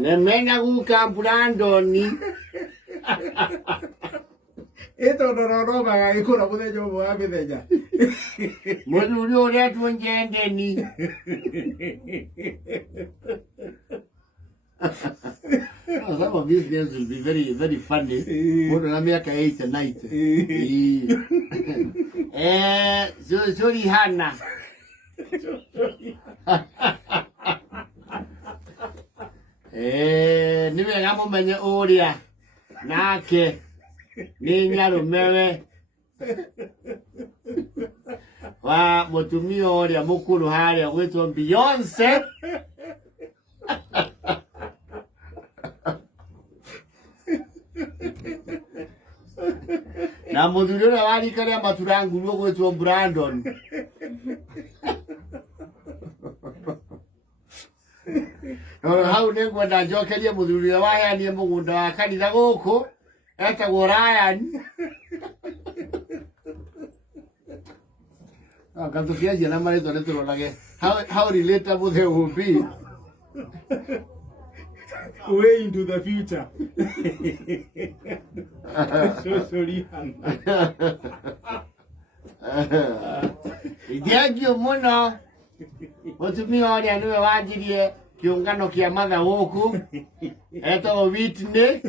Nemena guka Brandoni. Eto rora ba ikora muthenya umwe wa mithenya. Muthuri uria tuonjendeni. Some of these games will be very, very funny. What na miaka 8 and 9. Sorry Hana. Ni wega mumenye uria nake ni nyarumewe wa mutumia uria mukuru haria gwitwo Beyonce. Na muthuri uria warikaria maturanguruo gwitwo Brandon. Hau nĩ ngwenda njokerie muthuri ũrĩa waheanie mũgũnda wa kanitha gũkũ etagwo Ryan. Ngatukianjia na marĩtwa nĩ tũronage how relatable they will be. Way into the future. Sorry. Thengio mũno mutumia ũrĩa nĩwe wanjirie kiungano kia matha gũkũ etagwo Whitney.